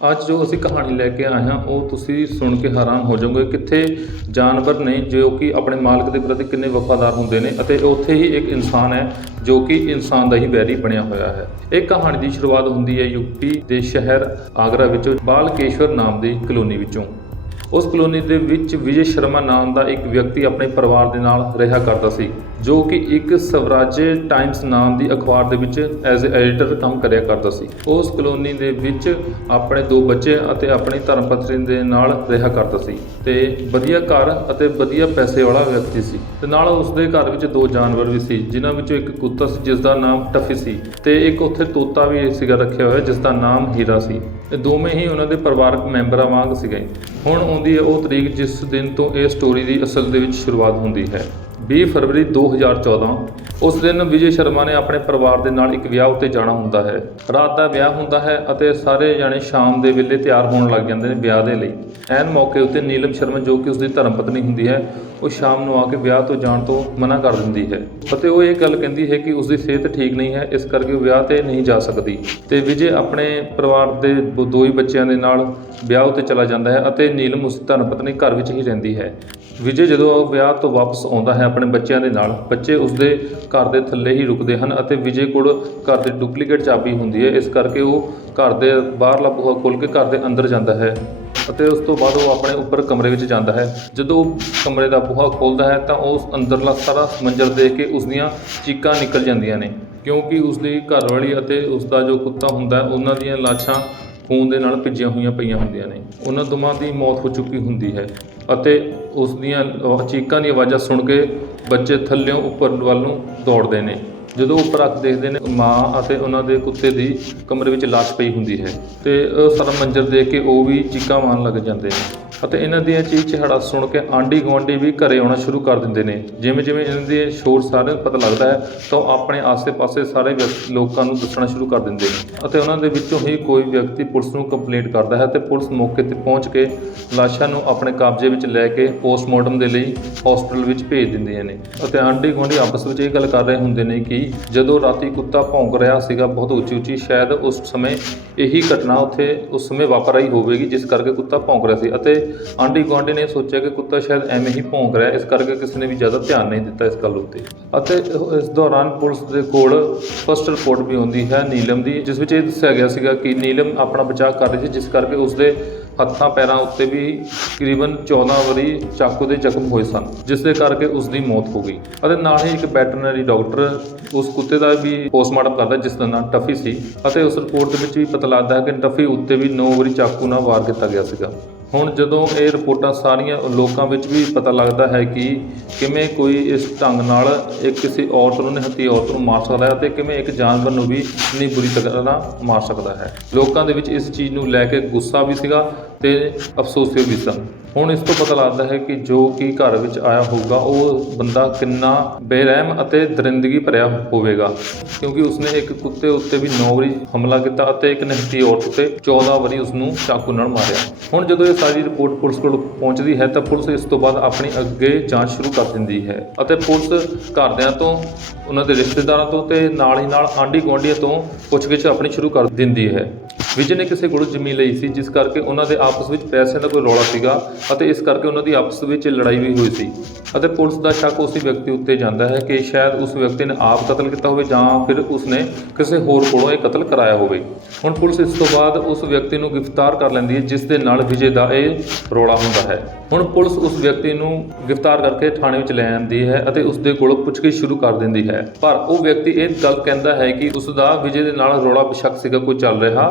ਅੱਜ ਜੋ ਅਸੀਂ ਕਹਾਣੀ ਲੈ ਕੇ ਆਏ ਹਾਂ, ਉਹ ਤੁਸੀਂ ਸੁਣ ਕੇ ਹੈਰਾਨ ਹੋ ਜਾਓਗੇ ਕਿੱਥੇ ਜਾਨਵਰ ਨੇ, ਜੋ ਕਿ ਆਪਣੇ ਮਾਲਕ ਦੇ ਪ੍ਰਤੀ ਕਿੰਨੇ ਵਫਾਦਾਰ ਹੁੰਦੇ ਨੇ ਅਤੇ ਉੱਥੇ ਹੀ ਇੱਕ ਇਨਸਾਨ ਹੈ, ਜੋ ਕਿ ਇਨਸਾਨ ਦਾ ਹੀ ਵੈਰੀ ਬਣਿਆ ਹੋਇਆ ਹੈ। ਇਹ ਕਹਾਣੀ ਦੀ ਸ਼ੁਰੂਆਤ ਹੁੰਦੀ ਹੈ ਯੂਪੀ ਦੇ ਸ਼ਹਿਰ ਆਗਰਾ ਵਿੱਚੋਂ ਬਾਲਕੇਸ਼ਵਰ ਨਾਮ ਦੀ ਕਲੋਨੀ ਵਿੱਚੋਂ। ਉਸ ਕਲੋਨੀ ਦੇ ਵਿੱਚ ਵਿਜੇ ਸ਼ਰਮਾ ਨਾਮ ਦਾ ਇੱਕ ਵਿਅਕਤੀ ਆਪਣੇ ਪਰਿਵਾਰ ਦੇ ਨਾਲ ਰਿਹਾ ਕਰਦਾ ਸੀ। ਜੋ ਕਿ ਇੱਕ ਸਵਰਾਜੇ ਟਾਈਮਸ ਨਾਮ ਦੀ ਅਖਬਾਰ ਦੇ ਵਿੱਚ ਐਜ਼ ਅ ਐਡੀਟਰ ਕੰਮ ਕਰਿਆ ਕਰਦਾ ਸੀ। ਉਸ ਕਲੋਨੀ ਦੇ ਵਿੱਚ ਆਪਣੇ ਦੋ ਬੱਚੇ ਅਤੇ ਆਪਣੀ ਧਰਮ ਪਤਨੀ ਦੇ ਨਾਲ ਰਿਹਾ ਕਰਦਾ ਸੀ ਤੇ ਵਧੀਆ ਘਰ ਅਤੇ ਵਧੀਆ ਪੈਸੇ ਵਾਲਾ ਵਿਅਕਤੀ ਸੀ ਤੇ ਨਾਲ ਉਸ ਦੇ ਘਰ ਵਿੱਚ ਦੋ ਜਾਨਵਰ ਵੀ ਸੀ, ਜਿਨ੍ਹਾਂ ਵਿੱਚੋਂ ਇੱਕ ਕੁੱਤਾ ਸੀ ਜਿਸ ਦਾ ਨਾਮ ਟਫੀ ਸੀ ਤੇ ਇੱਕ ਉੱਥੇ ਤੋਤਾ ਵੀ ਸੀਗਾ ਰੱਖਿਆ ਹੋਇਆ ਜਿਸ ਦਾ ਨਾਮ ਹੀਰਾ ਸੀ। ਇਹ ਦੋਵੇਂ ਹੀ ਉਹਨਾਂ ਦੇ ਪਰਿਵਾਰਕ ਮੈਂਬਰਾਂ ਵਾਂਗ ਸੀਗੇ। ਹੁਣ ਆਉਂਦੀ ਹੈ ਉਹ ਤਰੀਕ ਜਿਸ ਦਿਨ ਤੋਂ ਇਹ ਸਟੋਰੀ ਦੀ ਅਸਲ ਦੇ ਵਿੱਚ ਸ਼ੁਰੂਆਤ ਹੁੰਦੀ ਹੈ। 20 ਫਰਵਰੀ 2014 ਉਸ ਦਿਨ ਵਿਜੇ ਸ਼ਰਮਾ ਨੇ ਆਪਣੇ ਪਰਿਵਾਰ ਦੇ ਨਾਲ ਇੱਕ ਵਿਆਹ ਉੱਤੇ ਜਾਣਾ ਹੁੰਦਾ ਹੈ। ਰਾਤ ਦਾ ਵਿਆਹ ਹੁੰਦਾ ਹੈ ਅਤੇ ਸਾਰੇ ਜਾਣੇ ਸ਼ਾਮ ਦੇ ਵੇਲੇ ਤਿਆਰ ਹੋਣ ਲੱਗ ਜਾਂਦੇ ਨੇ ਵਿਆਹ ਦੇ ਲਈ। ਐਨ ਮੌਕੇ ਉੱਤੇ ਨੀਲਮ ਸ਼ਰਮਾ, ਜੋ ਕਿ ਉਸਦੀ ਧਰਮ ਪਤਨੀ ਹੁੰਦੀ ਹੈ, ਉਹ ਸ਼ਾਮ ਨੂੰ ਆ ਕੇ ਵਿਆਹ ਤੋਂ ਜਾਣ ਤੋਂ ਮਨਾ ਕਰ ਦਿੰਦੀ ਹੈ ਅਤੇ ਉਹ ਇਹ ਗੱਲ ਕਹਿੰਦੀ ਹੈ ਕਿ ਉਸਦੀ ਸਿਹਤ ਠੀਕ ਨਹੀਂ ਹੈ, ਇਸ ਕਰਕੇ ਉਹ ਵਿਆਹ ਤੇ ਨਹੀਂ ਜਾ ਸਕਦੀ। ਤੇ ਵਿਜੇ ਆਪਣੇ ਪਰਿਵਾਰ ਦੇ ਦੋ- ਹੀ ਬੱਚਿਆਂ ਦੇ ਨਾਲ ਵਿਆਹ ਉੱਤੇ ਚਲਾ ਜਾਂਦਾ ਹੈ ਅਤੇ ਨੀਲਮ ਉਸ ਦੀ ਧਰਮ ਪਤਨੀ ਘਰ ਵਿੱਚ ਹੀ ਰਹਿੰਦੀ ਹੈ। ਵਿਜੇ, ਜਦੋਂ ਉਹ ਵਿਆਹ ਤੋਂ ਵਾਪਸ ਆਉਂਦਾ ਹੈ ਆਪਣੇ ਬੱਚਿਆਂ ਦੇ ਨਾਲ, ਬੱਚੇ ਉਸਦੇ ਘਰ ਦੇ ਥੱਲੇ ਹੀ ਰੁਕਦੇ ਹਨ ਅਤੇ ਵਿਜੇ ਕੋਲ ਘਰ ਦੀ ਡੁਪਲੀਕੇਟ ਚਾਬੀ ਹੁੰਦੀ ਹੈ। ਇਸ ਕਰਕੇ ਉਹ ਘਰ ਦੇ ਬਾਹਰਲਾ ਬੂਹਾ ਖੋਲ੍ਹ ਕੇ ਘਰ ਦੇ ਅੰਦਰ ਜਾਂਦਾ ਹੈ ਅਤੇ ਉਸ ਤੋਂ ਬਾਅਦ ਉਹ ਆਪਣੇ ਉੱਪਰ ਕਮਰੇ ਵਿੱਚ ਜਾਂਦਾ ਹੈ। ਜਦੋਂ ਉਹ ਕਮਰੇ ਦਾ ਬੂਹਾ ਖੋਲ੍ਹਦਾ ਹੈ ਤਾਂ ਉਸ ਅੰਦਰਲਾ ਸਾਰਾ ਮੰਜ਼ਰ ਦੇਖ ਕੇ ਉਸ ਦੀਆਂ ਚੀਕਾਂ ਨਿਕਲ ਜਾਂਦੀਆਂ ਨੇ, ਕਿਉਂਕਿ ਉਸ ਦੀ ਘਰਵਾਲੀ ਅਤੇ ਉਸ ਦਾ ਜੋ ਕੁੱਤਾ ਹੁੰਦਾ ਉਹਨਾਂ ਦੀਆਂ ਲਾਸ਼ਾਂ ਖੂਨ ਦੇ ਨਾਲ ਭਿੱਜੀਆਂ ਹੋਈਆਂ ਪਈਆਂ ਹੁੰਦੀਆਂ ਨੇ। ਉਹਨਾਂ ਦੋਵਾਂ ਦੀ ਮੌਤ ਹੋ ਚੁੱਕੀ ਹੁੰਦੀ ਹੈ ਅਤੇ ਉਸ ਦੀਆਂ ਚੀਕਾਂ ਦੀ ਆਵਾਜ਼ਾਂ ਸੁਣ ਕੇ ਬੱਚੇ ਥੱਲਿਓਂ ਉੱਪਰ ਵੱਲ ਨੂੰ ਦੌੜਦੇ ਨੇ। ਜਦੋਂ ਉੱਪਰ ਅੱਖ ਦੇਖਦੇ ਨੇ, ਮਾਂ ਅਤੇ ਉਹਨਾਂ ਦੇ ਕੁੱਤੇ ਦੀ ਕਮਰੇ ਵਿੱਚ ਲਾਸ਼ ਪਈ ਹੁੰਦੀ ਹੈ ਤੇ ਉਹ ਸਾਰਾ ਮੰਜ਼ਰ ਦੇਖ ਕੇ ਉਹ ਵੀ ਚੀਕਾਂ ਮਾਰਨ ਲੱਗ ਜਾਂਦੇ ਨੇ। ਅਤੇ ਇਹਨਾਂ ਦੀਆਂ ਚੀਕ ਚਿਹਾੜਾ ਸੁਣ ਕੇ ਆਂਢੀ ਗੁਆਂਢੀ ਵੀ ਘਰੇ ਆਉਣਾ ਸ਼ੁਰੂ ਕਰ ਦਿੰਦੇ ਨੇ। ਜਿਵੇਂ ਜਿਵੇਂ ਇਹਨਾਂ ਦੇ ਸ਼ੋਰ ਸਾਰਿਆਂ ਨੂੰ ਪਤਾ ਲੱਗਦਾ ਹੈ, ਤਾਂ ਉਹ ਆਪਣੇ ਆਸ-ਪਾਸੇ ਸਾਰੇ ਵਿਅਕ- ਲੋਕਾਂ ਨੂੰ ਦੱਸਣਾ ਸ਼ੁਰੂ ਕਰ ਦਿੰਦੇ ਨੇ। ਅਤੇ ਉਹਨਾਂ ਦੇ ਵਿੱਚੋਂ ਹੀ ਕੋਈ ਵਿਅਕਤੀ ਪੁਲਿਸ ਨੂੰ ਕੰਪਲੇਂਟ ਕਰਦਾ ਹੈ ਤੇ ਪੁਲਿਸ ਮੌਕੇ ਤੇ ਪਹੁੰਚ ਕੇ ਲਾਸ਼ਾਂ ਨੂੰ ਆਪਣੇ ਕਬਜ਼ੇ ਵਿੱਚ ਲੈ ਕੇ ਪੋਸਟਮਾਰਟਮ ਦੇ ਲਈ ਹਸਪੀਟਲ ਵਿੱਚ ਭੇਜ ਦਿੰਦੀਆਂ ਨੇ। ਅਤੇ ਆਂਢੀ ਗੁਆਂਢੀ ਆਪਸ ਵਿੱਚ ਇਹ ਗੱਲ ਕਰ ਰਹੇ ਹੁੰਦੇ ਨੇ ਕਿ ਜਦੋਂ ਰਾਤੀ ਕੁੱਤਾ ਭੌਂਕ ਰਿਹਾ ਸੀਗਾ ਬਹੁਤ ਉੱਚੀ ਉੱਚੀ ਸ਼ਾਇਦ ਉਸ ਸਮੇਂ ਇਹੀ ਘਟਨਾ ਉੱਥੇ ਉਸ ਸਮੇਂ ਵਾਪਰ ਰਹੀ ਹੋਵੇਗੀ, ਜਿਸ ਕਰਕੇ ਕੁੱਤਾ ਭੌਂਕ ਰਿਹਾ ਸੀ। ਅਤੇ ਆਂਢੀ ਗੁਆਂਢੀ ਨੇ ਸੋਚਿਆ ਕਿ ਕੁੱਤਾ ਸ਼ਾਇਦ ਐਵੇਂ ਹੀ ਭੌਂਕ ਰਿਹਾ ਇਸ ਕਰਕੇ ਕਿਸੇ ਨੇ ਵੀ ਜ਼ਿਆਦਾ ਧਿਆਨ ਨਹੀਂ ਦਿੱਤਾ ਇਸ ਗੱਲ ਉੱਤੇ। ਅਤੇ ਇਸ ਦੌਰਾਨ ਪੁਲਿਸ ਦੇ ਕੋਲ ਫਸਟ ਰਿਪੋਰਟ ਵੀ ਹੁੰਦੀ ਹੈ ਨੀਲਮ ਦੀ, ਜਿਸ ਵਿੱਚ ਇਹ ਦੱਸਿਆ ਗਿਆ ਸੀਗਾ ਕਿ ਨੀਲਮ ਆਪਣਾ ਬਚਾਅ ਕਰ ਰਹੀ ਸੀ, ਜਿਸ ਕਰਕੇ ਉਸਦੇ ਹੱਥਾਂ ਪੈਰਾਂ ਉੱਤੇ ਵੀ ਤਕਰੀਬਨ 14 ਵਾਰੀ ਚਾਕੂ ਦੇ ਜ਼ਖਮ ਹੋਏ ਸਨ, ਜਿਸ ਦੇ ਕਰਕੇ ਉਸ ਦੀ ਮੌਤ ਹੋ ਗਈ। ਅਤੇ ਨਾਲ ਹੀ ਇੱਕ ਵੈਟਰਨਰੀ ਡਾਕਟਰ ਉਸ ਕੁੱਤੇ ਦਾ ਵੀ ਪੋਸਟਮਾਰਟਮ ਕਰਦਾ, ਜਿਸ ਦਾ ਨਾਮ ਟਫੀ ਸੀ। ਅਤੇ ਉਸ ਰਿਪੋਰਟ ਦੇ ਵਿੱਚ ਵੀ ਪਤਾ ਲੱਗਦਾ ਹੈ ਕਿ ਟਫੀ ਉੱਤੇ ਵੀ 9 ਵਾਰੀ ਚਾਕੂ ਨਾਲ ਵਾਰ ਕੀਤਾ ਗਿਆ ਸੀਗਾ। ਹੁਣ ਜਦੋਂ ਇਹ ਰਿਪੋਰਟਾਂ ਸਾਰੀਆਂ ਲੋਕਾਂ ਵਿੱਚ ਵੀ ਪਤਾ ਲੱਗਦਾ ਹੈ ਕਿ ਕਿਵੇਂ ਕੋਈ ਇਸ ਢੰਗ ਨਾਲ ਇੱਕ ਕਿਸੇ ਔਰਤ ਨੂੰ ਨਿਹੱਤੀ ਔਰਤ ਨੂੰ ਮਾਰ ਸਕਦਾ ਹੈ ਅਤੇ ਕਿਵੇਂ ਇੱਕ ਜਾਨਵਰ ਨੂੰ ਵੀ ਇੰਨੀ ਬੁਰੀ ਤਰ੍ਹਾਂ ਮਾਰ ਸਕਦਾ ਹੈ। ਲੋਕਾਂ ਦੇ ਵਿੱਚ ਇਸ ਚੀਜ਼ ਨੂੰ ਲੈ ਕੇ ਗੁੱਸਾ ਵੀ ਸੀਗਾ ਤੇ ਅਫਸੋਸਿਓ ਵੀ ਸਨ ਹੁਣ ਇਸ ਤੋਂ ਪਤਾ ਲੱਗਦਾ ਹੈ ਕਿ ਜੋ ਕਿ ਘਰ ਵਿੱਚ ਆਇਆ ਹੋਊਗਾ, ਉਹ ਬੰਦਾ ਕਿੰਨਾ ਬੇਰਹਿਮ ਅਤੇ ਦਰਿੰਦਗੀ ਭਰਿਆ ਹੋਵੇਗਾ। ਕਿਉਂਕਿ ਉਸਨੇ ਇੱਕ ਕੁੱਤੇ ਉੱਤੇ ਵੀ 9 ਵਾਰੀ ਹਮਲਾ ਕੀਤਾ ਅਤੇ ਇੱਕ ਨਿਹੱਤੀ ਔਰਤ ਉੱਤੇ 14 ਵਾਰੀ ਉਸਨੂੰ ਚਾਕੂ ਨਾਲ ਮਾਰਿਆ। ਹੁਣ ਜਦੋਂ ਇਹ ਸਾਰੀ ਰਿਪੋਰਟ ਪੁਲਿਸ ਕੋਲ ਪਹੁੰਚਦੀ ਹੈ, ਤਾਂ ਪੁਲਿਸ ਇਸ ਤੋਂ ਬਾਅਦ ਆਪਣੀ ਅੱਗੇ ਜਾਂਚ ਸ਼ੁਰੂ ਕਰ ਦਿੰਦੀ ਹੈ ਅਤੇ ਪੁਲਿਸ ਘਰਦਿਆਂ ਤੋਂ, ਉਹਨਾਂ ਦੇ ਰਿਸ਼ਤੇਦਾਰਾਂ ਤੋਂ ਤੇ ਨਾਲ ਹੀ ਨਾਲ ਆਂਢੀ ਗੁਆਂਢੀਆਂ ਤੋਂ ਪੁੱਛਗਿੱਛ ਆਪਣੀ ਸ਼ੁਰੂ ਕਰ ਦਿੰਦੀ ਹੈ। ਵਿਜੇ ਨੇ ਕਿਸੇ ਕੋਲੋਂ ਜ਼ਮੀਨ ਲਈ ਸੀ, ਜਿਸ ਕਰਕੇ ਉਹਨਾਂ ਦੇ ਆਪਸ ਵਿੱਚ ਪੈਸਿਆਂ ਦਾ ਕੋਈ ਰੌਲਾ ਸੀਗਾ ਅਤੇ ਇਸ ਕਰਕੇ ਉਹਨਾਂ ਦੀ ਆਪਸ ਵਿੱਚ ਲੜਾਈ ਵੀ ਹੋਈ ਸੀ। ਅਤੇ ਪੁਲਿਸ ਦਾ ਸ਼ੱਕ ਉਸੇ ਵਿਅਕਤੀ ਉੱਤੇ ਜਾਂਦਾ ਹੈ ਕਿ ਸ਼ਾਇਦ ਉਸ ਵਿਅਕਤੀ ਨੇ ਆਪ ਕਤਲ ਕੀਤਾ ਹੋਵੇ ਜਾਂ ਫਿਰ ਉਸਨੇ ਕਿਸੇ ਹੋਰ ਕੋਲੋਂ ਇਹ ਕਤਲ ਕਰਾਇਆ ਹੋਵੇ। ਹੁਣ ਪੁਲਿਸ ਇਸ ਤੋਂ ਬਾਅਦ ਉਸ ਵਿਅਕਤੀ ਨੂੰ ਗ੍ਰਿਫਤਾਰ ਕਰ ਲੈਂਦੀ ਹੈ, ਜਿਸ ਦੇ ਨਾਲ ਵਿਜੇ ਦਾ ਇਹ ਰੌਲਾ ਹੁੰਦਾ ਹੈ। ਹੁਣ ਪੁਲਿਸ ਉਸ ਵਿਅਕਤੀ ਨੂੰ ਗ੍ਰਿਫਤਾਰ ਕਰਕੇ ਥਾਣੇ ਵਿੱਚ ਲੈ ਆਉਂਦੀ ਹੈ ਅਤੇ ਉਸ ਦੇ ਕੋਲੋਂ ਪੁੱਛਗਿੱਛ ਸ਼ੁਰੂ ਕਰ ਦਿੰਦੀ ਹੈ। ਪਰ ਉਹ ਵਿਅਕਤੀ ਇਹ ਗੱਲ ਕਹਿੰਦਾ ਹੈ ਕਿ ਉਸ ਦਾ ਵਿਜੇ ਦੇ ਨਾਲ ਰੌਲਾ ਬੇਸ਼ੱਕ ਸੀਗਾ, ਕੋਈ ਚੱਲ ਰਿਹਾ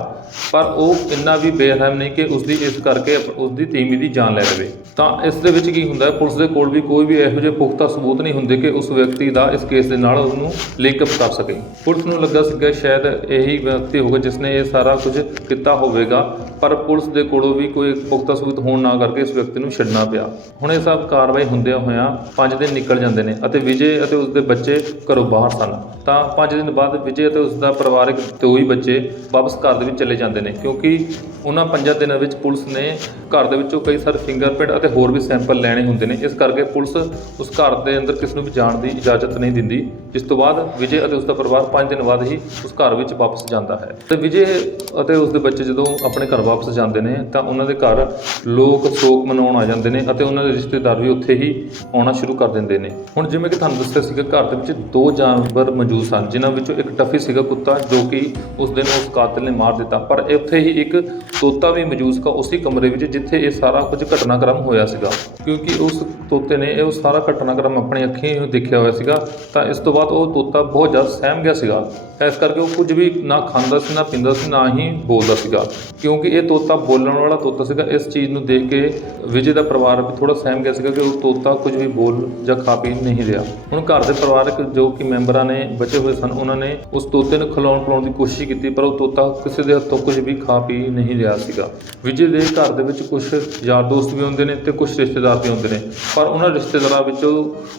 ਪਰ ਉਹ ਇੰਨਾ ਵੀ ਬੇਰਹਿਮ ਨਹੀਂ ਕਿ ਉਸਦੀ ਇਸ ਕਰਕੇ ਉਸਦੀ ਦੀ ਦੀ ਜਾਨ ਲੈ ਲਵੇ ਤਾਂ ਇਸ ਦੇ ਵਿੱਚ ਕੀ ਹੁੰਦਾ ਹੈ? ਪੁਲਿਸ ਦੇ ਕੋਲ ਵੀ ਕੋਈ ਵੀ ਇਹੋ ਜਿਹੇ ਪੁਖਤਾ ਸਬੂਤ ਨਹੀਂ ਹੁੰਦੇ ਕਿ ਉਸ ਵਿਅਕਤੀ ਦਾ ਇਸ ਕੇਸ ਦੇ ਨਾਲ ਉਹਨੂੰ ਲਿੰਕ ਅਪ ਕਰ ਸਕੇ। ਪੁਲਿਸ ਨੂੰ ਲੱਗਾ ਸੀਗਾ ਸ਼ਾਇਦ ਇਹੀ ਵਿਅਕਤੀ ਹੋਵੇ ਜਿਸ ਨੇ ਇਹ ਸਾਰਾ ਕੁਝ ਕੀਤਾ ਹੋਵੇਗਾ, ਪਰ ਪੁਲਿਸ ਦੇ ਕੋਲੋਂ ਵੀ ਕੋਈ ਪੁਖਤਾ ਸਬੂਤ ਹੋਣ ਨਾ ਕਰਕੇ ਇਸ ਵਿਅਕਤੀ ਨੂੰ ਛੱਡਣਾ ਪਿਆ। ਹੁਣ ਇਹ ਸਭ ਕਾਰਵਾਈ ਹੁੰਦਿਆਂ ਹੋਇਆਂ 5 ਦਿਨ ਨਿਕਲ ਜਾਂਦੇ ਨੇ ਅਤੇ ਵਿਜੇ ਅਤੇ ਉਸ ਦੇ ਬੱਚੇ ਘਰੋਂ ਬਾਹਰ ਸਨ। ਤਾਂ 5 ਦਿਨ ਬਾਅਦ ਵਿਜੇ ਅਤੇ ਉਸ ਦਾ ਪਰਿਵਾਰਕ ਦੋ ਹੀ ਬੱਚੇ ਵਾਪਸ ਘਰ ਦੇ ਵਿੱਚ ਚਲੇ ਜਾਂਦੇ ਨੇ, ਕਿਉਂਕਿ ਉਹਨਾਂ ਪੰਜਾਂ ਦਿਨਾਂ ਵਿੱਚ ਪੁਲਿਸ ਨੇ ਘਰ ਦੇ ਵਿੱਚੋਂ ਕਈ ਸਾਰੇ ਫਿੰਗਰਪ੍ਰਿੰਟ ਅਤੇ ਹੋਰ ਵੀ ਸੈਂਪਲ ਲੈਣੇ ਹੁੰਦੇ ਨੇ। ਇਸ ਕਰਕੇ ਪੁਲਿਸ ਉਸ ਘਰ ਦੇ ਅੰਦਰ ਕਿਸ ਨੂੰ ਵੀ ਜਾਣ ਦੀ ਇਜਾਜ਼ਤ ਨਹੀਂ ਦਿੰਦੀ, ਜਿਸ ਤੋਂ ਬਾਅਦ ਵਿਜੇ ਅਤੇ ਉਸ ਦਾ ਪਰਿਵਾਰ 5 ਦਿਨ ਬਾਅਦ ਹੀ ਉਸ ਘਰ ਵਿੱਚ ਵਾਪਸ ਜਾਂਦਾ ਹੈ। ਤੇ ਵਿਜੇ ਅਤੇ ਉਸ ਦੇ ਬੱਚੇ ਜਦੋਂ ਆਪਣੇ ਘਰ ਵਾਪਸ ਜਾਂਦੇ ਨੇ, ਤਾਂ ਉਹਨਾਂ ਦੇ ਘਰ ਲੋਕ ਸ਼ੋਕ ਮਨਾਉਣ ਆ ਜਾਂਦੇ ਨੇ ਅਤੇ ਉਹਨਾਂ ਦੇ ਰਿਸ਼ਤੇਦਾਰ ਵੀ ਉੱਥੇ ਹੀ ਆਉਣਾ ਸ਼ੁਰੂ ਕਰ ਦਿੰਦੇ ਨੇ। ਹੁਣ ਜਿਵੇਂ ਕਿ ਤੁਹਾਨੂੰ ਦੱਸਿਆ ਸੀਗਾ, ਘਰ ਦੇ ਵਿੱਚ ਦੋ ਜਾਨਵਰ ਮੌਜੂਦ ਸਨ, ਜਿਨ੍ਹਾਂ ਵਿੱਚੋਂ ਇੱਕ ਟਫੀ ਸੀਗਾ ਕੁੱਤਾ, ਜੋ ਕਿ ਉਸ ਦਿਨ ਉਸ ਕਾਤਲ ਨੇ ਮਾਰ ਦਿੱਤਾ। ਪਰ ਉੱਥੇ ਹੀ ਇੱਕ ਤੋਤਾ ਵੀ ਮੌਜੂਦ ਸੀਗਾ ਉਸੇ ਕਮਰੇ ਵਿੱਚ ਜਿੱਥੇ ਇਹ ਸਾਰਾ ਕੁਝ ਘਟਨਾਕ੍ਰਮ ਹੋਇਆ ਸੀਗਾ। ਕਿਉਂਕਿ ਉਸ ਤੋਤੇ ਨੇ ਇਹ ਸਾਰਾ ਘਟਨਾਕ੍ਰਮ ਆਪਣੀ ਅੱਖੀਂ ਦੇਖਿਆ ਹੋਇਆ ਸੀਗਾ। ਤਾਂ ਇਸ ਤੋਂ ਬਾਅਦ ਉਹ ਤੋਤਾ ਬਹੁਤ ਜ਼ਿਆਦਾ ਸਹਿਮ ਗਿਆ ਸੀਗਾ। ਇਸ ਕਰਕੇ ਉਹ ਕੁਝ ਵੀ ਨਾ ਖਾਂਦਾ ਸੀ, ਨਾ ਪੀਂਦਾ ਸੀ, ਨਾ ਹੀ ਬੋਲਦਾ ਸੀਗਾ। ਕਿਉਂਕਿ ਇਹ ਤੋਤਾ ਬੋਲਣ ਵਾਲਾ ਤੋਤਾ ਸੀਗਾ। ਇਸ ਚੀਜ਼ ਨੂੰ ਦੇਖ ਕੇ ਵਿਜੇ ਦਾ ਪਰਿਵਾਰ ਵੀ ਥੋੜਾ ਸਹਿਮ ਗਿਆ ਸੀਗਾ ਕਿ ਉਹ ਤੋਤਾ ਕੁਝ ਵੀ ਬੋਲ ਜਾਂ ਖਾ ਪੀ ਨਹੀਂ ਰਿਹਾ। ਹੁਣ ਘਰ ਦੇ ਪਰਿਵਾਰਕ ਜੋ ਕਿ ਮੈਂਬਰਾਂ ਨੇ ਬਚੇ ਹੋਏ ਸਨ, ਉਹਨਾਂ ਨੇ ਉਸ ਤੋਤੇ ਨੂੰ ਖਿਲਾਉਣ ਪਿਲਾਉਣ ਦੀ ਕੋਸ਼ਿਸ਼ ਕੀਤੀ, ਪਰ ਉਹ ਤੋਤਾ ਕਿਸੇ ਦੇ ਹੱਥੋਂ ਕੁਝ ਵੀ ਖਾ ਪੀ ਨਹੀਂ ਰਿਹਾ ਸੀਗਾ। ਵਿਜੇ ਦੇ ਘਰ ਦੇ ਵਿੱਚ ਕੁਝ ਯਾਰ ਦੋਸਤ ਵੀ ਹੁੰਦੇ ਨੇ ਤੇ ਕੁਝ ਰਿਸ਼ਤੇਦਾਰ ਵੀ ਹੁੰਦੇ ਨੇ। ਪਰ ਉਹਨਾਂ ਰਿਸ਼ਤੇਦਾਰਾਂ ਵਿੱਚੋਂ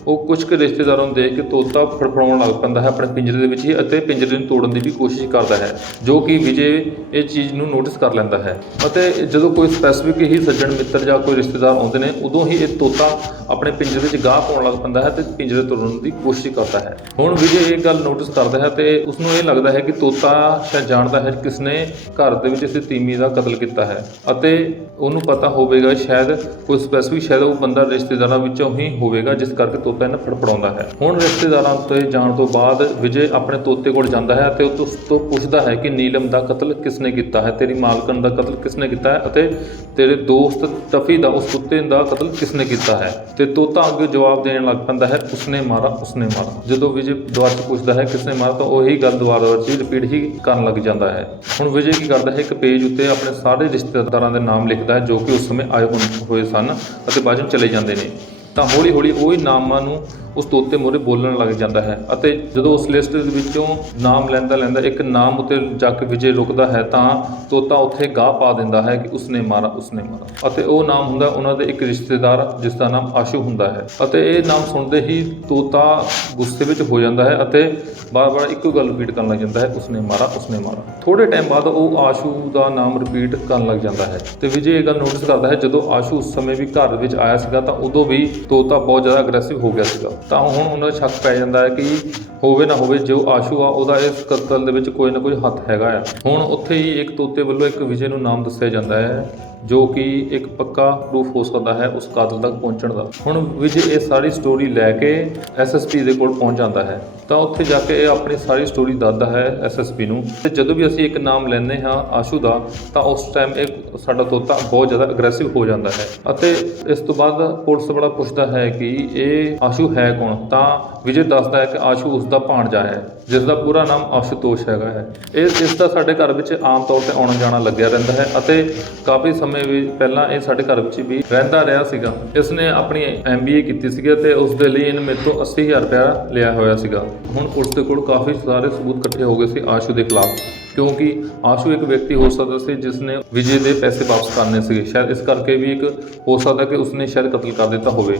ਉਹ ਕੁਝ ਕੁ ਰਿਸ਼ਤੇਦਾਰਾਂ ਨੂੰ ਦੇਖ ਕੇ ਤੋਤਾ ਫੜਫੜਾਉਣ ਲੱਗ ਪੈਂਦਾ ਹੈ, ਆਪਣੇ ਪਿੰਜਰੇ ਦੇ ਵਿੱਚ ਹੀ ਅਤੇ ਪਿੰਜਰੇ ਨੂੰ ਤੋੜਨ ਦੀ ਵੀ ਕੋਸ਼ਿਸ਼ ਕਰਦਾ ਹੈ, ਜੋ ਕਿ ਵਿਜੇ ਇਹ ਚੀਜ਼ ਨੂੰ ਨੋਟਿਸ ਕਰ ਲੈਂਦਾ ਹੈ। ਅਤੇ ਜਦੋਂ ਕੋਈ ਸਪੈਸੀਫਿਕ ਹੀ ਸੱਜਣ ਮਿੱਤਰ ਜਾਂ ਕੋਈ ਰਿਸ਼ਤੇਦਾਰ ਆਉਂਦੇ ਨੇ, ਉਦੋਂ ਹੀ ਇਹ ਤੋਤਾ ਆਪਣੇ ਪਿੰਜਰੇ ਵਿੱਚ ਗਾਹ ਪਾਉਣ ਲੱਗ ਪੈਂਦਾ ਹੈ ਤੇ ਪਿੰਜਰੇ ਤੋੜਨ ਦੀ ਕੋਸ਼ਿਸ਼ ਕਰਦਾ ਹੈ। ਹੁਣ ਵਿਜੇ ਇਹ ਗੱਲ ਨੋਟਿਸ ਕਰਦਾ ਹੈ ਤੇ ਉਸ ਨੂੰ ਇਹ ਲੱਗਦਾ ਹੈ ਕਿ ਤੋਤਾ ਸ਼ਾਇਦ ਜਾਣਦਾ ਹੈ ਕਿ ਕਿਸਨੇ ਘਰ ਦੇ ਵਿੱਚ ਇਸ ਤੀਮੀ ਦਾ ਕਤਲ ਕੀਤਾ ਹੈ ਅਤੇ ਉਹਨੂੰ ਪਤਾ ਹੋਵੇਗਾ ਸ਼ਾਇਦ ਕੋਈ ਸਪੈਸੀਫਿਕ ਸ਼ਾਇਦ ਉਹ ਬੰਦਾ ਰਿਸ਼ਤੇਦਾਰਾਂ ਵਿੱਚੋਂ ਹੀ ਹੋਵੇਗਾ, ਜਿਸ ਕਰਕੇ ਤੋਤਾ ਇਹਨੂੰ ਫੜਫੜਾਉਂਦਾ ਹੈ। ਹੁਣ ਰਿਸ਼ਤੇਦਾਰਾਂ ਤੋਂ ਜਾਣ ਤੋਂ ਬਾਅਦ ਵਿਜੇ ਆਪਣੇ ਤੋਤੇ ਕੋਲ ਜਾਂਦਾ ਹੈ ਤੇ ਉਹ ਉਸ ਤੋਂ ਪੁੱਛਦਾ ਹੈ ਕਿ ਨੀਲਮ ਦਾ ਕਤਲ ਕਿਸਨੇ ਕੀਤਾ ਹੈ, ਤੇਰੀ ਮਾਲਕਣ ਦਾ ਕਤਲ ਕਿਸਨੇ ਕੀਤਾ ਹੈ ਅਤੇ ਤੇਰੇ ਦੋਸਤ ਟਫੀ ਦਾ, ਉਸ ਕੁੱਤੇ ਦਾ ਕਤਲ ਕਿਸਨੇ ਕੀਤਾ ਹੈ। ਤੇ ਤੋਤਾ ਅੱਗੇ ਜਵਾਬ ਦੇਣ ਲੱਗ ਪੈਂਦਾ ਹੈ, ਉਸਨੇ ਮਾਰਾ ਉਸਨੇ ਮਾਰਾ। ਜਦੋਂ ਵਿਜੇ ਦੁਆਰਾ ਪੁੱਛਦਾ ਹੈ ਕਿਸਨੇ ਮਾਰਾ, ਤਾਂ ਉਹੀ ਗੱਲ ਦੁਬਾਰਾ ਦੁਬਾਰਾ ਰਿਪੀਟ ਹੀ ਕਰਨ ਲੱਗ ਜਾਂਦਾ ਹੈ। ਹੁਣ ਵਿਜੇ ਕੀ ਕਰਦਾ ਹੈ, ਇੱਕ ਪੇਜ ਉੱਤੇ ਆਪਣੇ ਸਾਰੇ ਰਿਸ਼ਤੇਦਾਰਾਂ ਦੇ ਨਾਮ ਲਿਖਦਾ ਹੈ, ਜੋ ਕਿ ਉਸ ਸਮੇਂ ਆਏ ਹੋਏ ਸਨ ਅਤੇ ਬਾਅਦ ਵਿੱਚ ਚਲੇ ਜਾਂਦੇ ਨੇ। ਤਾਂ ਹੌਲੀ ਹੌਲੀ ਉਹ ਹੀ ਨਾਮਾਂ ਨੂੰ ਉਸ ਤੋਤੇ ਮੂਹਰੇ ਬੋਲਣ ਲੱਗ ਜਾਂਦਾ ਹੈ ਅਤੇ ਜਦੋਂ ਉਸ ਲਿਸਟ ਦੇ ਵਿੱਚੋਂ ਨਾਮ ਲੈਂਦਾ ਲੈਂਦਾ ਇੱਕ ਨਾਮ ਉੱਤੇ ਜਾ ਕੇ ਵਿਜੇ ਰੁਕਦਾ ਹੈ ਤਾਂ ਤੋਤਾ ਉੱਥੇ ਗਾਹ ਪਾ ਦਿੰਦਾ ਹੈ ਕਿ ਉਸਨੇ ਮਾਰਾ ਉਸਨੇ ਮਾਰਾ। ਅਤੇ ਉਹ ਨਾਮ ਹੁੰਦਾ ਉਹਨਾਂ ਦੇ ਇੱਕ ਰਿਸ਼ਤੇਦਾਰ ਜਿਸ ਦਾ ਨਾਮ ਆਸ਼ੂ ਹੁੰਦਾ ਹੈ। ਅਤੇ ਇਹ ਨਾਮ ਸੁਣਦੇ ਹੀ ਤੋਤਾ ਗੁੱਸੇ ਵਿੱਚ ਹੋ ਜਾਂਦਾ ਹੈ ਅਤੇ ਬਾਰ-ਬਾਰ ਇੱਕੋ ਗੱਲ ਰਿਪੀਟ ਕਰਨ ਲੱਗ ਜਾਂਦਾ ਹੈ, ਉਸਨੇ ਮਾਰਾ ਉਸਨੇ ਮਾਰਾ। ਥੋੜੇ ਟਾਈਮ ਬਾਅਦ ਉਹ ਆਸ਼ੂ ਦਾ ਨਾਮ ਰਿਪੀਟ ਕਰਨ ਲੱਗ ਜਾਂਦਾ ਹੈ। ਤੇ ਵਿਜੇ ਇਹ ਗੱਲ ਨੋਟਿਸ ਕਰਦਾ ਹੈ, ਜਦੋਂ ਆਸ਼ੂ ਉਸ ਸਮੇਂ ਵੀ ਘਰ ਵਿੱਚ ਆਇਆ ਸੀਗਾ ਤਾਂ ਉਦੋਂ ਵੀ ਤੋਤਾ ਬਹੁਤ ਜ਼ਿਆਦਾ ਅਗਰੈਸਿਵ ਹੋ ਗਿਆ ਸੀਗਾ। ਤਾਂ ਹੁਣ ਉਹਨਾਂ ਦਾ ਸ਼ੱਕ ਪੈ ਜਾਂਦਾ ਹੈ ਕਿ ਹੋਵੇ ਨਾ ਹੋਵੇ ਜੋ ਆਸ਼ੂ ਆ, ਉਹਦਾ ਇਸ ਕਤਲ ਦੇ ਵਿੱਚ ਕੋਈ ਨਾ ਕੋਈ ਹੱਥ ਹੈਗਾ ਆ। ਹੁਣ ਉੱਥੇ ਹੀ ਇੱਕ ਤੋਤੇ ਵੱਲੋਂ ਇੱਕ ਵਿਜੇ ਨੂੰ ਨਾਮ ਦੱਸਿਆ ਜਾਂਦਾ ਹੈ। ਜੋ ਕਿ ਇੱਕ ਪੱਕਾ ਪ੍ਰੂਫ ਹੋ ਸਕਦਾ ਹੈ ਉਸ ਕਾਤਲ ਤੱਕ ਪਹੁੰਚਣ ਦਾ। ਹੁਣ ਵਿਜੇ ਇਹ ਸਾਰੀ ਸਟੋਰੀ ਲੈ ਕੇ ਐਸਐਸਪੀ ਦੇ ਕੋਲ ਪਹੁੰਚ ਜਾਂਦਾ ਹੈ, ਤਾਂ ਉੱਥੇ ਜਾ ਕੇ ਇਹ ਆਪਣੀ ਸਾਰੀ ਸਟੋਰੀ ਦੱਸਦਾ ਹੈ ਐਸਐਸਪੀ ਨੂੰ। ਤੇ ਜਦੋਂ ਵੀ ਅਸੀਂ ਇੱਕ ਨਾਮ ਲੈਂਦੇ ਹਾਂ ਆਸ਼ੂ ਦਾ, ਤਾਂ ਉਸ ਟਾਈਮ ਇਹ ਸਾਡਾ ਤੋਤਾ ਬਹੁਤ ਜ਼ਿਆਦਾ ਅਗਰੈਸਿਵ ਹੋ ਜਾਂਦਾ ਹੈ। ਅਤੇ ਇਸ ਤੋਂ ਬਾਅਦ ਪੁਲਿਸ ਬੜਾ ਪੁੱਛਦਾ ਹੈ ਕਿ ਇਹ ਆਸ਼ੂ ਹੈ ਕੌਣ? ਤਾਂ ਵਿਜੇ ਦੱਸਦਾ ਹੈ ਕਿ ਆਸ਼ੂ ਉਸ ਦਾ ਭਾਣਜਾ ਹੈ, ਜਿਸ ਦਾ ਪੂਰਾ ਨਾਮ ਆਸ਼ੂਤੋਸ਼ ਹੈਗਾ ਹੈ। ਇਹ, ਇਸ ਦਾ ਸਾਡੇ ਘਰ ਵਿੱਚ ਆਮ ਤੌਰ ਤੇ ਆਉਣਾ ਜਾਣਾ ਲੱਗਿਆ ਰਹਿੰਦਾ ਹੈ ਅਤੇ ਕਾਫੀ ਸਮੇਂ ਵੀ ਪਹਿਲਾਂ ਇਹ ਸਾਡੇ ਘਰ ਵਿੱਚ ਵੀ ਰਹਿੰਦਾ ਰਿਹਾ ਸੀਗਾ। ਇਸ ਨੇ ਆਪਣੀ ਐਮਬੀਏ ਕੀਤੀ ਸੀਗੀ ਤੇ ਉਸ ਦੇ ਲਈ ਇਹਨੇ ਮੇਰੇ ਤੋਂ 80000 ਰੁਪਇਆ ਲਿਆ ਹੋਇਆ ਸੀਗਾ। ਹੁਣ ਪੁਲਿਸ ਦੇ ਕੋਲ ਕਾਫੀ ਸਾਰੇ ਸਬੂਤ ਇਕੱਠੇ ਹੋ ਗਏ ਸੀ ਆਸ਼ੂ ਦੇ ਖਿਲਾਫ। ਕਿਉਂਕਿ ਆਸ਼ੂ ਇੱਕ ਵਿਅਕਤੀ ਹੋ ਸਕਦਾ ਸੀ ਜਿਸ ਨੇ ਵਿਜੇ ਦੇ ਪੈਸੇ ਵਾਪਸ ਕਰਨੇ ਸੀਗੇ। ਸ਼ਾਇਦ ਇਸ ਕਰਕੇ ਵੀ ਇੱਕ ਹੋ ਸਕਦਾ ਕਿ ਉਸਨੇ ਸ਼ਾਇਦ ਕਤਲ ਕਰ ਦਿੱਤਾ ਹੋਵੇ।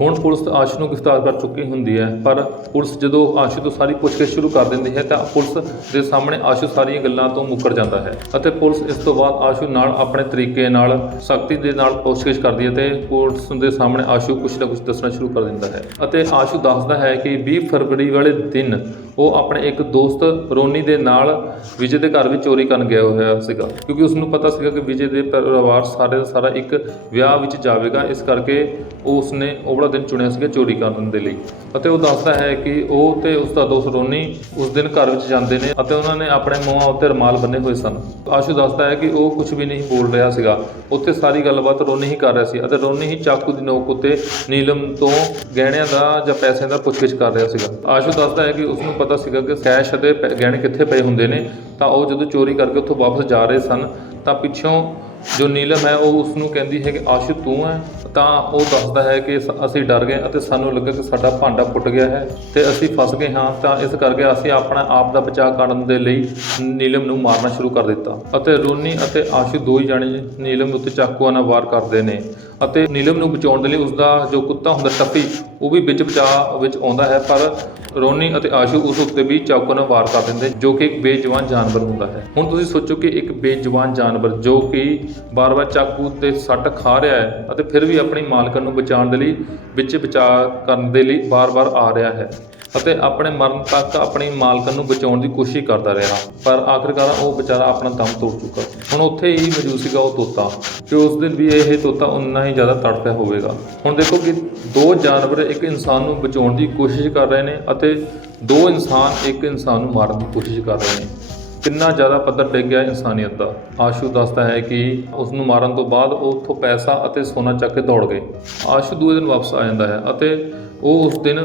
ਹੁਣ ਪੁਲਿਸ ਆਸ਼ੂ ਨੂੰ ਗ੍ਰਿਫਤਾਰ ਕਰ ਚੁੱਕੀ ਹੁੰਦੀ ਹੈ, ਪਰ ਪੁਲਿਸ ਜਦੋਂ ਆਸ਼ੂ ਤੋਂ ਸਾਰੀ ਪੁੱਛਗਿੱਛ ਸ਼ੁਰੂ ਕਰ ਦਿੰਦੀ ਹੈ ਤਾਂ ਪੁਲਿਸ ਦੇ ਸਾਹਮਣੇ ਆਸ਼ੂ ਸਾਰੀਆਂ ਗੱਲਾਂ ਤੋਂ ਮੁੱਕਰ ਜਾਂਦਾ ਹੈ ਅਤੇ ਪੁਲਿਸ ਇਸ ਤੋਂ ਬਾਅਦ ਆਸ਼ੂ ਨਾਲ ਆਪਣੇ ਤਰੀਕੇ ਨਾਲ, ਸਖਤੀ ਦੇ ਨਾਲ ਪੁੱਛਗਿੱਛ ਕਰਦੀ ਹੈ ਤੇ ਪੁਲਿਸ ਦੇ ਸਾਹਮਣੇ ਆਸ਼ੂ ਕੁਝ ਨਾ ਕੁਝ ਦੱਸਣਾ ਸ਼ੁਰੂ ਕਰ ਦਿੰਦਾ ਹੈ ਅਤੇ ਆਸ਼ੂ ਦੱਸਦਾ ਹੈ ਕਿ 20 ਫਰਵਰੀ ਵਾਲੇ ਦਿਨ ਉਹ ਆਪਣੇ ਇੱਕ ਦੋਸਤ ਰੋਨੀ ਦੇ ਨਾਲ ਵਿਜੇ ਵਿਜੇ ਦੇ ਘਰ ਵਿੱਚ ਚੋਰੀ ਕਰਨ ਗਿਆ ਹੋਇਆ ਸੀਗਾ। ਕਿਉਂਕਿ ਉਸ ਨੂੰ ਪਤਾ ਸੀਗਾ ਕਿ ਵਿਜੇ ਦੇ ਪਰਿਵਾਰ ਸਾਰੇ ਦਾ ਸਾਰਾ ਇੱਕ ਵਿਆਹ ਵਿੱਚ ਜਾਵੇਗਾ। ਇਸ ਕਰਕੇ ਉਹ ਉਸਨੇ ਉਹ ਦਿਨ ਚੁਣਿਆ ਸੀਗਾ ਚੋਰੀ ਕਰਨ ਦੇ ਲਈ। ਅਤੇ ਉਹ ਦੱਸਦਾ ਹੈ ਕਿ ਉਹ ਤੇ ਉਸ ਦਾ ਦੋਸਤ ਰੋਨੀ ਉਸ ਦਿਨ ਘਰ ਵਿੱਚ ਜਾਂਦੇ ਨੇ ਅਤੇ ਉਹਨਾਂ ਨੇ ਆਪਣੇ ਮੂੰਹਾਂ ਉੱਤੇ ਰਮਾਲ ਬੰਨੇ ਹੋਏ ਸਨ। ਆਸ਼ੂ ਦੱਸਦਾ ਹੈ ਕਿ ਉਹ ਕੁਝ ਵੀ ਨਹੀਂ ਬੋਲ ਰਿਹਾ ਸੀਗਾ। ਉੱਥੇ ਸਾਰੀ ਗੱਲਬਾਤ ਰੋਨੀ ਹੀ ਕਰ ਰਿਹਾ ਸੀ ਅਤੇ ਰੋਨੀ ਹੀ ਚਾਕੂ ਦੀ ਨੋਕ ਉੱਤੇ ਨੀਲਮ ਤੋਂ ਗਹਿਣਿਆਂ ਦਾ ਜਾਂ ਪੈਸਿਆਂ ਦਾ ਪੁੱਛਗਿੱਛ ਕਰ ਰਿਹਾ ਸੀਗਾ। ਆਸ਼ੂ ਦੱਸਦਾ ਹੈ ਕਿ ਉਸ ਨੂੰ ਪਤਾ ਸੀਗਾ ਕਿ ਕੈਸ਼ ਅਤੇ ਪੈ- ਗਹਿਣੇ ਕਿੱਥੇ ਪਏ ਹੁੰਦੇ ਨੇ। ਤਾਂ ਉਹ ਜਦੋਂ ਚੋਰੀ ਕਰਕੇ ਉੱਥੋਂ ਵਾਪਸ ਜਾ ਰਹੇ ਸਨ, ਤਾਂ ਪਿੱਛੋਂ ਜੋ ਨੀਲਮ ਹੈ, ਉਹ ਉਸ ਨੂੰ ਕਹਿੰਦੀ ਹੈ ਕਿ ਆਸ਼ੂ ਤੂੰ ਹੈ। ਤਾਂ ਉਹ ਦੱਸਦਾ ਹੈ ਕਿ ਅਸੀਂ ਡਰ ਗਏ ਅਤੇ ਸਾਨੂੰ ਲੱਗਾ ਕਿ ਸਾਡਾ ਭਾਂਡਾ ਪੁੱਟ ਗਿਆ ਹੈ ਤੇ ਅਸੀਂ ਫਸ ਗਏ ਹਾਂ। ਤਾਂ ਇਸ ਕਰਕੇ ਅਸੀਂ ਆਪਣਾ ਆਪ ਦਾ ਬਚਾਅ ਕਰਨ ਦੇ ਲਈ ਨੀਲਮ ਨੂੰ ਮਾਰਨਾ ਸ਼ੁਰੂ ਕਰ ਦਿੱਤਾ। ਅਤੇ ਰੋਨੀ ਅਤੇ ਆਸ਼ੂ ਦੋ ਹੀ ਜਾਣੇ ਨੀਲਮ ਉੱਤੇ ਚਾਕੂਆਂ ਨਾਲ ਵਾਰ ਕਰਦੇ ਨੇ ਅਤੇ ਨੀਲਮ ਨੂੰ ਬਚਾਉਣ ਦੇ ਲਈ ਉਸ ਦਾ ਜੋ ਕੁੱਤਾ ਹੁੰਦਾ ਟੱਪੀ ਉਹ ਵੀ ਵਿੱਚ ਬਚਾਅ ਵਿੱਚ ਆਉਂਦਾ ਹੈ, ਪਰ ਰੋਨੀ ਅਤੇ ਆਸ਼ੂ ਉਸ ਉੱਤੇ ਵੀ ਚਾਕੂ ਨਾਲ ਵਾਰ ਕਰ ਦਿੰਦੇ, ਜੋ ਕਿ ਇੱਕ ਬੇਜਵਾਨ ਜਾਨਵਰ ਹੁੰਦਾ ਹੈ। ਹੁਣ ਤੁਸੀਂ ਸੋਚੋ ਕਿ ਇੱਕ ਬੇਜਵਾਨ ਜਾਨਵਰ ਜੋ ਕਿ ਬਾਰ-ਬਾਰ ਚਾਕੂ ਤੇ ਸੱਟ ਖਾ ਰਿਹਾ ਹੈ ਅਤੇ ਫਿਰ ਵੀ ਆਪਣੀ ਮਾਲਕਣ ਨੂੰ ਬਚਾਉਣ ਦੇ ਲਈ, ਵਿੱਚ ਬਚਾਅ ਕਰਨ ਦੇ ਲਈ ਬਾਰ-ਬਾਰ ਆ ਰਿਹਾ ਹੈ। ਅਤੇ ਆਪਣੇ ਮਰਨ ਤੱਕ ਆਪਣੀ ਮਾਲਕਣ ਨੂੰ ਬਚਾਉਣ ਦੀ ਕੋਸ਼ਿਸ਼ ਕਰਦਾ ਰਿਹਾ। ਪਰ ਆਖਿਰਕਾਰ ਉਹ ਵਿਚਾਰਾ ਆਪਣਾ ਦਮ ਤੋੜ ਚੁੱਕਾ। ਹੁਣ ਉੱਥੇ ਹੀ ਮੌਜੂਦ ਸੀਗਾ ਉਹ ਤੋਤਾ। ਕਿ ਉਸ ਦਿਨ ਵੀ ਇਹ ਤੋਤਾ ਉਨਾ ਹੀ ਜ਼ਿਆਦਾ ਤੜਫਿਆ ਹੋਵੇਗਾ। ਹੁਣ ਦੇਖੋ ਕਿ ਦੋ ਜਾਨਵਰ ਇੱਕ ਇਨਸਾਨ ਨੂੰ ਬਚਾਉਣ ਦੀ ਕੋਸ਼ਿਸ਼ ਕਰ ਰਹੇ ਨੇ ਅਤੇ ਦੋ ਇਨਸਾਨ ਇੱਕ ਇਨਸਾਨ ਨੂੰ ਮਾਰਨ ਦੀ ਕੋਸ਼ਿਸ਼ ਕਰ ਰਹੇ ਨੇ। ਕਿੰਨਾ ਜ਼ਿਆਦਾ ਪੱਧਰ ਡਿੱਗ ਗਿਆ ਇਨਸਾਨੀਅਤ ਦਾ। ਆਸ਼ੂ ਦੱਸਦਾ ਹੈ ਕਿ ਉਸ ਨੂੰ ਮਾਰਨ ਤੋਂ ਬਾਅਦ ਉਹ ਉੱਥੋਂ ਪੈਸਾ ਅਤੇ ਸੋਨਾ ਚੱਕ ਕੇ ਦੌੜ ਗਏ। ਆਸ਼ੂ ਦੂਜੇ ਦਿਨ ਵਾਪਸ ਆ ਜਾਂਦਾ ਹੈ ਅਤੇ ਉਹ ਉਸ ਦਿਨ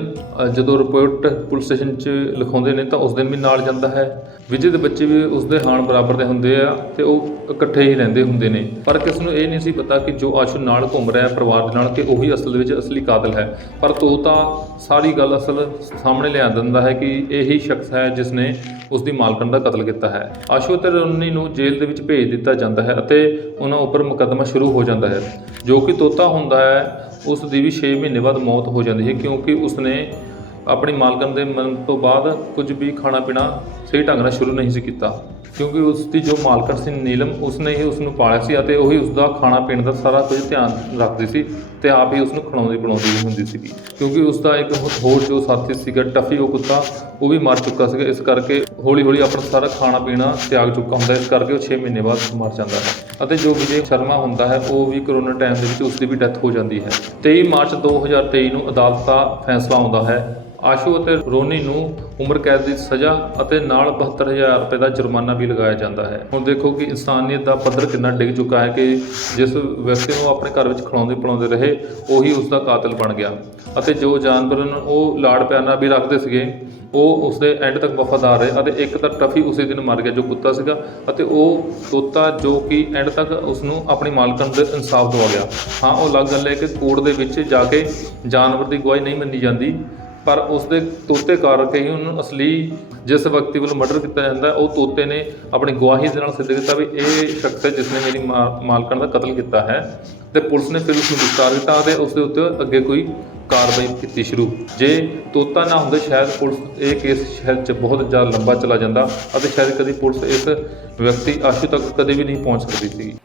ਜਦੋਂ ਰਿਪੋਰਟ ਪੁਲਿਸ ਸਟੇਸ਼ਨ 'ਚ ਲਿਖਾਉਂਦੇ ਨੇ ਤਾਂ ਉਸ ਦਿਨ ਵੀ ਨਾਲ ਜਾਂਦਾ ਹੈ। ਵਿਜੇ ਦੇ ਬੱਚੇ ਵੀ ਉਸ ਦੇ ਹਾਣ ਬਰਾਬਰ ਦੇ ਹੁੰਦੇ ਆ ਤੇ ਉਹ ਇਕੱਠੇ ਹੀ ਰਹਿੰਦੇ ਹੁੰਦੇ ਨੇ। ਪਰ ਕਿਸ ਨੂੰ ਇਹ ਨਹੀਂ ਸੀ ਪਤਾ ਕਿ ਜੋ ਆਸ਼ੂ ਨਾਲ ਘੁੰਮ ਰਿਹਾ ਪਰਿਵਾਰ ਦੇ ਨਾਲ ਕਿ ਉਹੀ ਅਸਲ ਵਿੱਚ ਅਸਲੀ ਕਾਤਲ ਹੈ। ਪਰ ਤੋਤਾ ਸਾਰੀ ਗੱਲ ਅਸਲ ਸਾਹਮਣੇ ਲਿਆ ਦਿੰਦਾ ਹੈ ਕਿ ਇਹੀ ਸ਼ਖਸ ਹੈ ਜਿਸ ਨੇ ਉਸ ਦੀ ਮਾਲਕਣ ਦਾ ਕਤਲ ਕੀਤਾ ਹੈ। ਆਸ਼ੂ ਅਤੇ ਰੋਨੀ ਨੂੰ ਜੇਲ੍ਹ ਦੇ ਵਿੱਚ ਭੇਜ ਦਿੱਤਾ ਜਾਂਦਾ ਹੈ ਅਤੇ ਉਹਨਾਂ ਉੱਪਰ ਮੁਕੱਦਮਾ ਸ਼ੁਰੂ ਹੋ ਜਾਂਦਾ ਹੈ। ਜੋ ਕਿ ਤੋਤਾ ਹੁੰਦਾ ਹੈ, ਉਸ ਦੀ ਵੀ 6 ਮਹੀਨੇ ਬਾਅਦ ਮੌਤ ਹੋ ਜਾਂਦੀ ਹੈ ਕਿ ਕਿਉਂਕਿ ਉਸਨੇ ਆਪਣੀ ਮਾਲਕਣ ਦੇ ਮਰਨ ਤੋਂ ਬਾਅਦ ਕੁਝ ਵੀ ਖਾਣਾ ਪੀਣਾ ਸਹੀ ਢੰਗ ਨਾਲ ਸ਼ੁਰੂ ਨਹੀਂ ਸੀ ਕੀਤਾ। ਕਿਉਂਕਿ ਉਸ ਦੀ ਜੋ ਮਾਲਕਣ ਸੀ ਨੀਲਮ ਉਸ ਨੇ ਹੀ ਉਸ ਨੂੰ ਪਾਲਿਆ ਸੀ ਅਤੇ ਉਹੀ ਉਸ ਦਾ ਖਾਣਾ ਪੀਣ ਦਾ ਸਾਰਾ ਕੁਝ ਧਿਆਨ ਰੱਖਦੀ ਸੀ ਤੇ ਆਪ ਹੀ ਉਸ ਨੂੰ ਖਿਲਾਉਂਦੀ ਪਿਲਾਉਂਦੀ ਵੀ ਹੁੰਦੀ ਸੀਗੀ। ਕਿਉਂਕਿ ਉਸ ਦਾ ਇੱਕ ਹੋਰ ਜੋ ਸਾਥੀ ਸੀਗਾ, ਟਫੀ ਉਹ ਕੁੱਤਾ, ਉਹ ਵੀ ਮਰ ਚੁੱਕਾ ਸੀਗਾ। ਇਸ ਕਰਕੇ ਹੌਲੀ ਹੌਲੀ ਆਪਣਾ ਸਾਰਾ ਖਾਣਾ ਪੀਣਾ ਤਿਆਗ ਚੁੱਕਾ ਹੁੰਦਾ ਇਸ ਕਰਕੇ ਉਹ 6 ਮਹੀਨੇ ਬਾਅਦ ਮਰ ਜਾਂਦਾ ਹੈ। ਅਤੇ ਜੋ ਵਿਜੇ ਸ਼ਰਮਾ ਹੁੰਦਾ ਹੈ, ਉਹ ਵੀ ਕਰੋਨਾ ਟਾਈਮ ਦੇ ਵਿੱਚ ਉਸ ਦੀ ਵੀ ਡੈਥ ਹੋ ਜਾਂਦੀ ਹੈ। 23 ਮਾਰਚ 2023 ਨੂੰ ਅਦਾਲਤ ਦਾ ਫੈਸਲਾ ਆਉਂਦਾ ਹੈ। ਆਸ਼ੂ ਅਤੇ ਰੋਨੀ ਨੂੰ ਉਮਰ ਕੈਦ ਦੀ ਸਜ਼ਾ ਅਤੇ ਨਾਲ 72000 ਰੁਪਏ ਦਾ ਜੁਰਮਾਨਾ ਵੀ ਲਗਾਇਆ ਜਾਂਦਾ ਹੈ। ਹੁਣ ਦੇਖੋ ਕਿ ਇਨਸਾਨੀਅਤ ਦਾ ਪੱਧਰ ਕਿੰਨਾ ਡਿੱਗ ਚੁੱਕਾ ਹੈ ਕਿ ਜਿਸ ਵਿਅਕਤੀ ਨੂੰ ਆਪਣੇ ਘਰ ਵਿੱਚ ਖਿਲਾਉਂਦੇ ਪਿਲਾਉਂਦੇ ਰਹੇ, ਉਹੀ ਉਸ ਦਾ ਕਾਤਲ ਬਣ ਗਿਆ। ਅਤੇ ਜੋ ਜਾਨਵਰ ਨੂੰ ਉਹ ਲਾੜ ਪਿਆਰ ਨਾਲ ਵੀ ਰੱਖਦੇ ਸੀਗੇ, ਉਹ ਉਸਦੇ ਐਂਡ ਤੱਕ ਵਫਾਦਾਰ ਰਹੇ ਅਤੇ ਇੱਕ ਤਾਂ ਟਫੀ ਉਸੇ ਦਿਨ ਮਰ ਗਿਆ ਜੋ ਕੁੱਤਾ ਸੀਗਾ ਅਤੇ ਉਹ ਤੋਤਾ ਜੋ ਕਿ ਐਂਡ ਤੱਕ ਉਸ ਨੂੰ ਆਪਣੀ ਮਾਲਕਣ ਦੇ ਇਨਸਾਫ ਦਵਾ ਗਿਆ। ਹਾਂ, ਉਹ ਅਲੱਗ ਗੱਲ ਹੈ ਕਿ ਕੋਰਟ ਦੇ ਵਿੱਚ ਜਾ ਕੇ ਜਾਨਵਰ ਦੀ ਗਵਾਹੀ ਨਹੀਂ ਮੰਨੀ ਜਾਂਦੀ। ਪਰ ਉਸ ਦੇ ਤੋਤੇ ਕਰਕੇ ਹੀ ਉਹਨੂੰ ਅਸਲੀ ਜਿਸ ਵਿਅਕਤੀ ਵੱਲੋਂ ਮਰਡਰ ਕੀਤਾ ਜਾਂਦਾ ਉਹ ਤੋਤੇ ਨੇ ਆਪਣੀ ਗਵਾਹੀ ਦੇ ਨਾਲ ਸਿੱਧ ਕੀਤਾ ਵੀ ਇਹ ਸ਼ਖਸ ਹੈ ਜਿਸ ਨੇ ਮੇਰੀ ਮਾ- ਮਾਲਕਣ ਦਾ ਕਤਲ ਕੀਤਾ ਹੈ ਤੇ ਪੁਲਿਸ ਨੇ ਫਿਰ ਉਸ ਨੂੰ ਗ੍ਰਿਫਤਾਰ ਕੀਤਾ ਅਤੇ ਉਸ ਦੇ ਉੱਤੇ ਅੱਗੇ ਕੋਈ ਕਾਰਵਾਈ ਕੀਤੀ ਸ਼ੁਰੂ। ਜੇ ਤੋਤਾ ਨਾ ਹੁੰਦੇ, ਸ਼ਾਇਦ ਪੁਲਿਸ ਇਹ ਕੇਸ ਸ਼ਾਇਦ ਚ ਬਹੁਤ ਜ਼ਿਆਦਾ ਲੰਬਾ ਚਲਾ ਜਾਂਦਾ ਅਤੇ ਸ਼ਾਇਦ ਕਦੀ ਪੁਲਿਸ ਇਸ ਵਿਅਕਤੀ ਆਸ਼ੂ ਤੱਕ ਕਦੇ ਵੀ ਨਹੀਂ ਪਹੁੰਚ ਸਕਦੀ ਸੀ।